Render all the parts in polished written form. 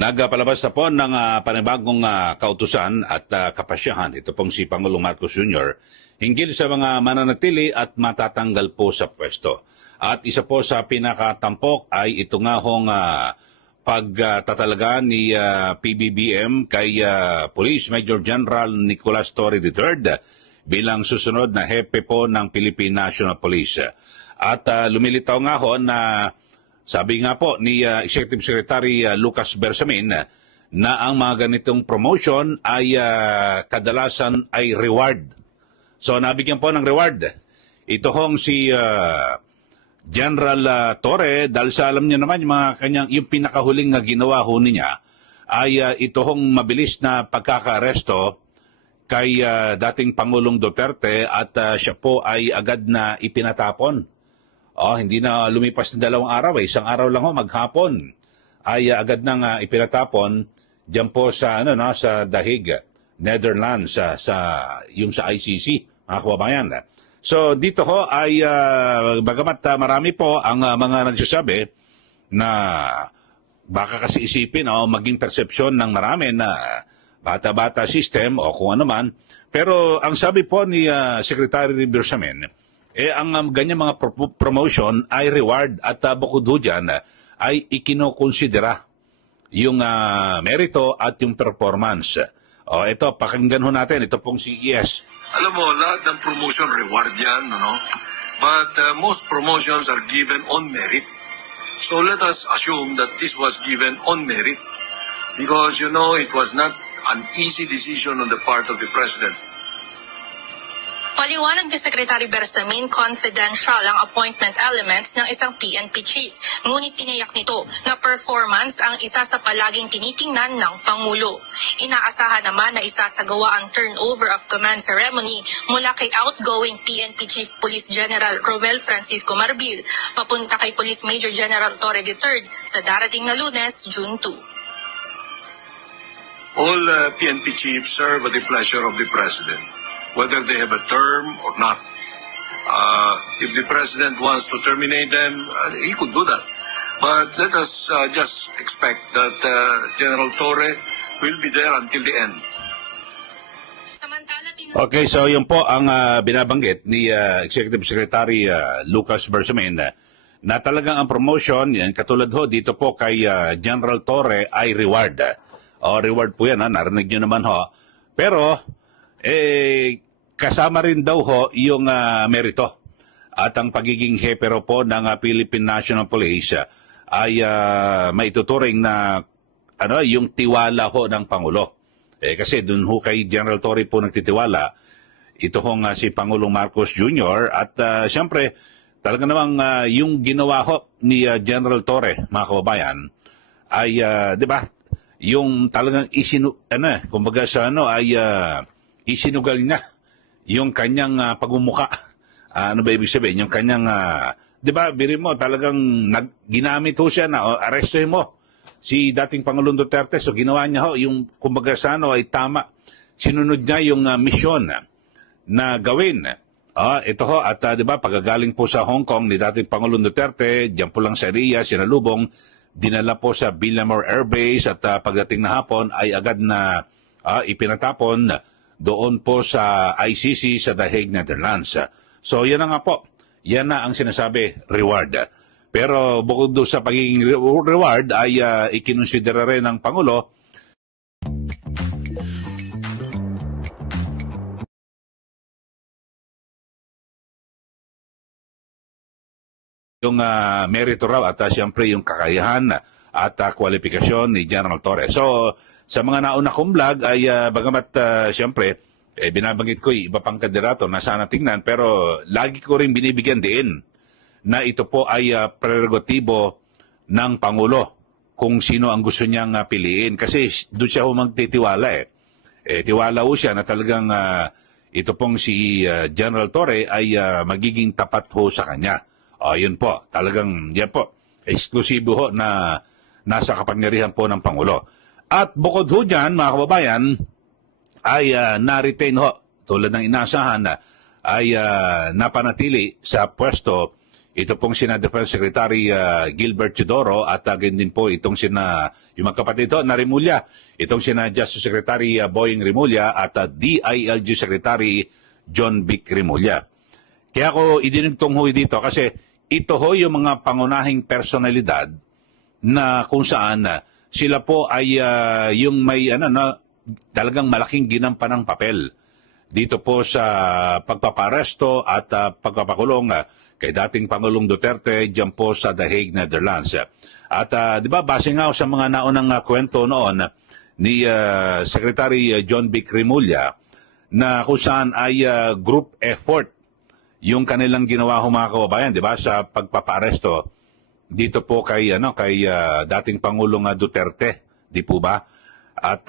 Nagpalabas na po ng panibagong kautusan at kapasyahan, ito pong si Pangulong Marcos Jr., hinggil sa mga mananatili at matatanggal po sa pwesto. At isa po sa pinakatampok ay ito nga hong pagtatalaga ni PBBM kay Police Major General Nicolas Torre III bilang susunod na hepe po ng Philippine National Police. At lumilitaw nga ho na sabi nga po ni Executive Secretary Lucas Bersamin na ang mga ganitong promotion ay kadalasan ay reward. So nabigyan po ng reward. Ito hong si General Torre, dahil sa alam niyo naman yung pinakahuling na ginawa ho niya ay ito hong mabilis na pagkaka-aresto kay dating Pangulong Duterte at siya po ay agad na ipinatapon. Hindi na lumipas ng 2 araw, isang araw lang ho, maghapon, ay agad nang ipinatapon diyan po sa sa The Hague, Netherlands, yung sa ICC, mga kababayan. So dito ho ay bagamat marami po ang mga nagsasabi na baka kasi isipin maging persepsyon ng marami na bata-bata system o kung ano man, pero ang sabi po ni Secretary Bersamin, ang ganyan mga promotion ay reward at bukod ho dyan ay ikinokonsidera yung merito at yung performance. Ito, pakinggan ho natin. Ito pong si ES. Alam mo, lahat ng promotion reward yan, But most promotions are given on merit. So let us assume that this was given on merit because, it was not an easy decision on the part of the President. Paliwanag ni Secretary Bersamin, confidential ang appointment elements ng isang PNP chief. Ngunit tiniyak nito na performance ang isa sa palaging tinitingnan ng Pangulo. Inaasahan naman na isasagawa ang turnover of command ceremony mula kay outgoing PNP Chief Police General Roel Francisco Marbil papunta kay Police Major General Torre III sa darating na Lunes, June 2. All PNP chiefs serve at the pleasure of the President, whether they have a term or not. If the President wants to terminate them, he could do that. But let us just expect that General Torre will be there until the end. Okay, so yun po ang binabanggit ni Executive Secretary Lucas Bersamin na talagang ang promotion, yan, katulad ho dito po kay General Torre ay reward. Reward po yan, narinig nyo naman ho. Pero, kasama rin daw ho yung merito at ang pagiging hepero po ng Philippine National Police ay maituturing na yung tiwala ho ng Pangulo. Kasi dun ho kay General Torre po nagtitiwala ito hong si Pangulong Marcos Jr. At siyempre talaga namang yung ginawa ho ni General Torre, mga kababayan, ay di ba yung talagang kumbaga sa ay isinugal niya yung kanyang pagmumuka. Ano ba ibig sabihin? Yung kanyang, di ba, biri mo, talagang ginamit ho siya na, arrestuhin mo si dating Pangulong Duterte. So ginawa niya ho, yung kumbaga sa ay tama. Sinunod niya yung misyon na gawin. Ito ho, at di ba, pagagaling po sa Hong Kong ni dating Pangulong Duterte, diyan po lang sa RIA, sinalubong, dinala po sa Villamor Air Base at pagdating na hapon ay agad na ipinatapon doon po sa ICC sa The Hague, Netherlands. So yan na nga po, yan na ang sinasabi, reward. Pero bukod doon sa pagiging reward ay ikinonsidera rin ng Pangulo yung merito raw at siyempre yung kakayahan at kwalifikasyon ni General Torre. So sa mga nauna kong vlog ay bagamat siyempre binabanggit ko iba pang kandidato na sana tingnan, pero lagi ko rin binibigyan din na ito po ay prerogatibo ng Pangulo kung sino ang gusto niyang piliin. Kasi doon siya magtitiwala tiwala ho siya na talagang ito pong si General Torre ay magiging tapat ho sa kanya. Yun po, talagang yan po, eksklusibo ho na nasa kapangyarihan po ng Pangulo. At bukod ho dyan, mga kababayan, ay na-retain ho, tulad ng inasahan, ay napanatili sa pwesto ito pong sina Defense Secretary Gilbert Chidoro at din po itong yung mga kapatid ito na Rimulya, itong sina Justice Secretary Boying Rimulya at DILG Secretary John Vic Rimulya. Kaya ako idinugtong ho dito kasi ito ho yung mga pangunahing personalidad na kung saan sila po ay yung may talagang malaking ginampan ng papel dito po sa pagpaparesto at pagpapakulong kay dating Pangulong Duterte diyan po sa The Hague, Netherlands. At di ba base nga sa mga naunang kwento noon ni Secretary John Vic Rimulya na kung saan ay group effort yung kanilang ginawa ho mga kababayan, di ba, sa pagpaparesto dito po kay dating Pangulong Duterte, di po ba? At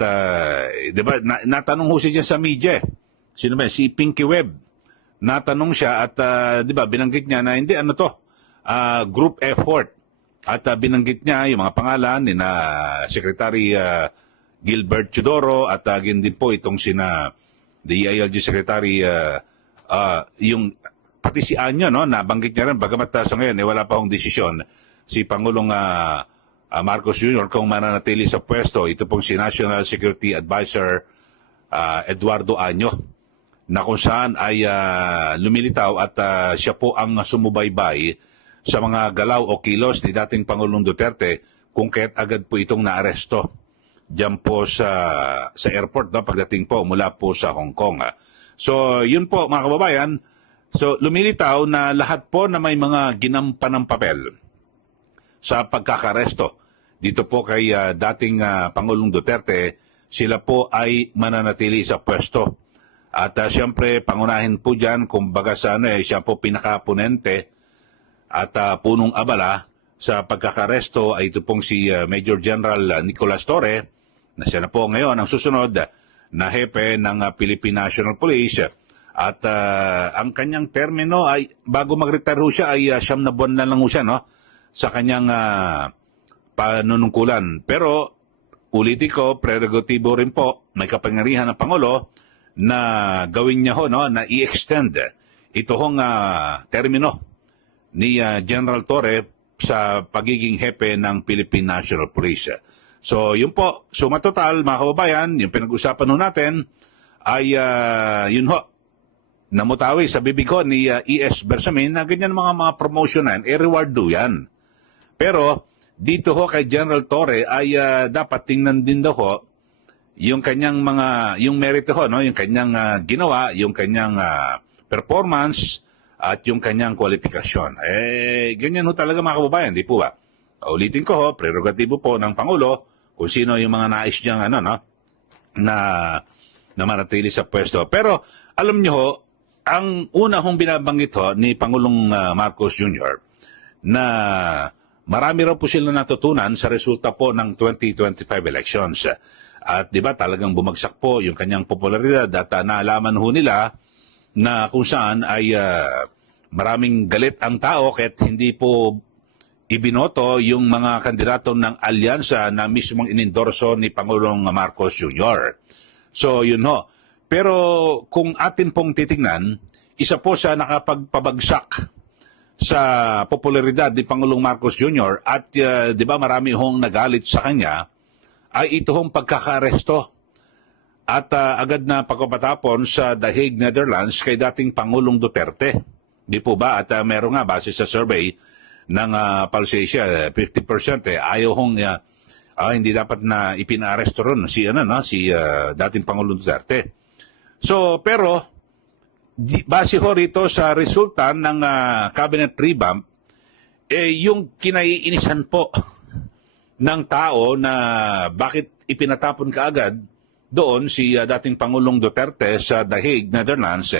di ba natanong ho siya sa media. Sino ba? Si Pinky Webb. Natanong siya at di ba binanggit niya na hindi group effort. At binanggit niya yung mga pangalan ni Secretary Gilbert Chidoro at din po itong DILG Secretary yung pati si Anyo, nabanggit niya rin, bagamat sa ngayon wala pa akong desisyon si Pangulong Marcos Jr. kung mananatili sa pwesto. Ito pong si National Security Advisor Eduardo Anyo, na kung saan ay lumilitaw at siya po ang sumubaybay sa mga galaw o kilos ni dating Pangulong Duterte kung kaya't agad po itong naaresto diyan po sa airport pagdating po mula po sa Hong Kong. So yun po mga kababayan, so lumilitaw na lahat po na may mga ginampan ng papel sa pagkakaresto dito po kay dating Pangulong Duterte, sila po ay mananatili sa pwesto. At siyempre, pangunahin po dyan, kumbaga siya po pinakaponente at punong abala sa pagkakaresto ay ito pong si Major General Nicolas Torre, na siya na po ngayon ang susunod na hepe ng Philippine National Police. At ang kanyang termino ay, bago mag-retire siya, ay 9 na buwan na lang siya sa kanyang panunungkulan. Pero, ulitin ko, prerogatibo rin po, may kapangyarihan ng Pangulo, na gawin niya na i-extend ito hong termino ni General Torre sa pagiging hepe ng Philippine National Police. So, yun po. Suma total, mga kababayan, yung pinag-usapan natin ay yun ho, namutawi sa bibig ko ni E.S. Bersamin na ganyan mga promotion na reward do yan. Pero, dito ho kay General Torre ay dapat tingnan din daw ho yung kanyang yung merito ho, yung kanyang ginawa, yung kanyang performance, at yung kanyang kwalifikasyon. Ganyan ho talaga mga kababayan, di po ba? Ulitin ko ho, prerogatibo po ng Pangulo kung sino yung mga nais niyang na manatili sa pwesto. Pero alam niyo ho, ang una hong binabanggit ho ni Pangulong Marcos Jr. na marami raw po sila natutunan sa resulta po ng 2025 elections. At di ba talagang bumagsak po yung kanyang popularidad at naalaman ho nila na kung saan ay maraming galit ang tao kahit hindi po ibinoto yung mga kandidato ng alyansa na mismong inendorso ni Pangulong Marcos Jr. So yun ho. Pero kung atin pong titingnan, isa po sa nakapagpabagsak sa popularidad ni Pangulong Marcos Jr. at di ba marami hong nagalit sa kanya, ay ito hong pagkakaresto at agad na pagkapatapon sa The Hague, Netherlands kay dating Pangulong Duterte. Di po ba? At meron nga base sa survey ng Palsasia, 50% ayaw hong hindi dapat na ipinaaresto ron si dating Pangulong Duterte. So, pero base ho rito sa resulta ng cabinet revamp, yung kinaiinisan po ng tao na bakit ipinatapon kaagad doon si dating Pangulong Duterte sa The Hague, Netherlands,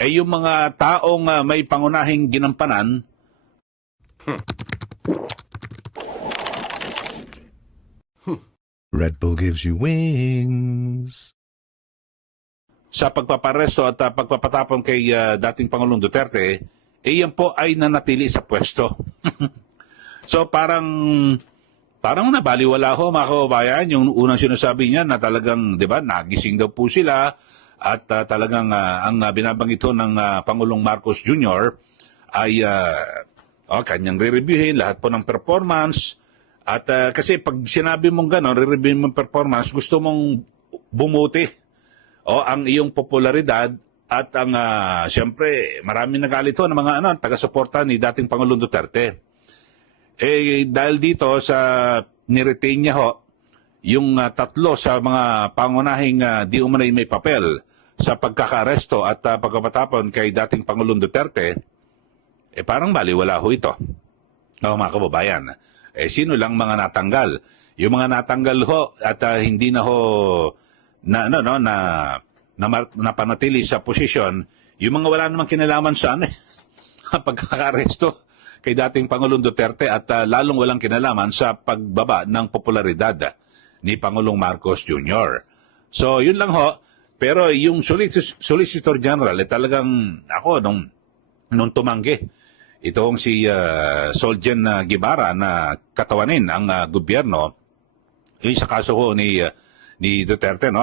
yung mga taong may pangunahing ginampanan. Red Bull gives you wings. Sa pagpaparesto at pagpapatapon kay dating Pangulong Duterte, yan po ay nanatili sa pwesto. So parang nabaliwala ho mga kababayan yung unang sinasabi niya na talagang, di ba, nagising daw po sila at talagang ang binabanggit ho ng Pangulong Marcos Jr. ay Kanyang re-reviewin lahat po ng performance. At kasi pag sinabi mong gano'n, re-review mong performance, gusto mong bumuti ang iyong popularidad at ang siyempre maraming nagalit ho ng mga taga-suporta ni dating Pangulong Duterte. Dahil dito sa niretain niya ho yung tatlo sa mga pangunahing di umanay may papel sa pagkakaaresto at pagkapatapon kay dating Pangulong Duterte, parang baliwala ho ito. Mga kababayan, sino lang mga natanggal? Yung mga natanggal ho at hindi na ho napanatili sa posisyon, yung mga wala namang kinalaman sa pagkakaaresto kay dating Pangulong Duterte at lalong walang kinalaman sa pagbaba ng popularidad ni Pangulong Marcos Jr. So, yun lang ho. Pero yung Solicitor General, talagang ako, nung tumanggi, itong si Solgen Guevara na katawanin ang gobyerno, yung sa kaso ho ni Duterte,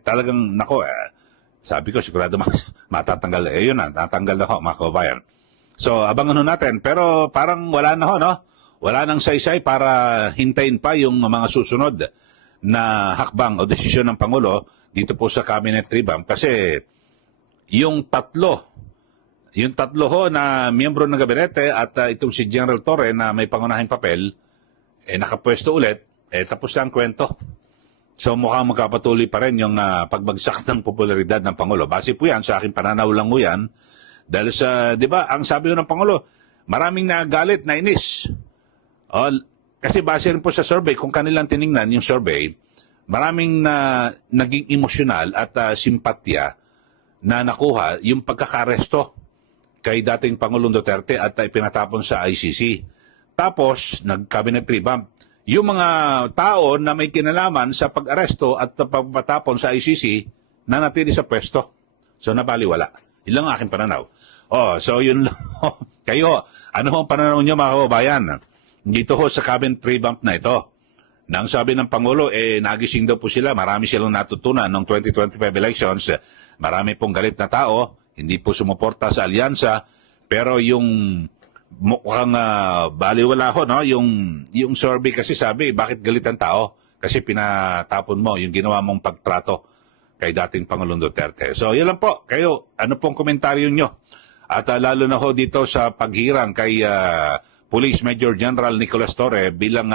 talagang, sabi ko, sigurado matatanggal. Yun na, natanggal na ho, mga kababayan. So, abangan ho natin. Pero parang wala na ho, wala nang saysay para hintayin pa yung mga susunod na hakbang o desisyon ng Pangulo dito po sa cabinet revamp. Kasi yung tatlo ho na miyembro ng gabinete at itong si General Torre na may pangunahing papel, nakapwesto ulit, tapos na ang kwento. So mukhang magkapatuloy pa rin yung pagbagsak ng popularidad ng Pangulo. Base po yan, sa aking pananaw lang mo yan. Dahil sa, di ba, ang sabi ng Pangulo, maraming nagalit, nainis. Kasi base rin po sa survey, kung kanilang tiningnan yung survey, maraming naging emosyonal at simpatya na nakuha yung pagkakaresto kay dating Pangulong Duterte at ipinatapon sa ICC. Tapos, nag-cabinet revamp. Yung mga tao na may kinalaman sa pag-aresto at pagpatapon sa ICC, nanatili sa pwesto. So, nabaliwala. Yun lang ang aking pananaw. So yun lang. Kayo, ano ang pananaw nyo, mga kababayan? Dito ho sa cabinet revamp na ito. Nang sabi ng Pangulo, nagising daw po sila. Marami silang natutunan ng 2025 elections. Marami pong galit na tao. Hindi po sumuporta sa alyansa. Pero yung mukhang baliwala ho, yung survey kasi sabi, bakit galit ang tao? Kasi pinatapon mo yung ginawa mong pagtrato kay dating Pangulong Duterte. So, yan lang po. Kayo, ano pong komentaryo nyo? At lalo na ho dito sa paghirang kay Police Major General Nicolas Torre bilang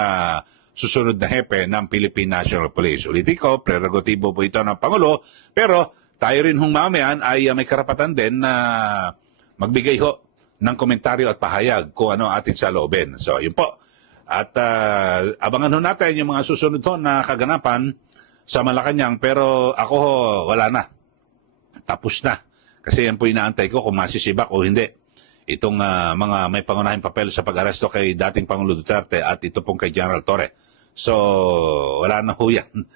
susunod na hepe ng Philippine National Police. Ulitin ko, prerogotibo po ito ng Pangulo, pero tayo rin hong mamayan ay may karapatan din na magbigay ho ng komentaryo at pahayag kung ano ating saloobin. So, yun po. At abangan ho natin yung mga susunod ho na kaganapan sa Malacanang, pero ako ho, wala na. Tapos na. Kasi yan po inaantay ko kung masisibak o hindi. Itong mga may pangunahing papel sa pag-aresto kay dating Pangulo Duterte at ito pong kay General Torre. So, wala na ho yan.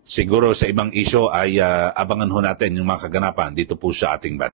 Siguro sa ibang issue ay abangan ho natin yung mga kaganapan dito po sa ating bansa.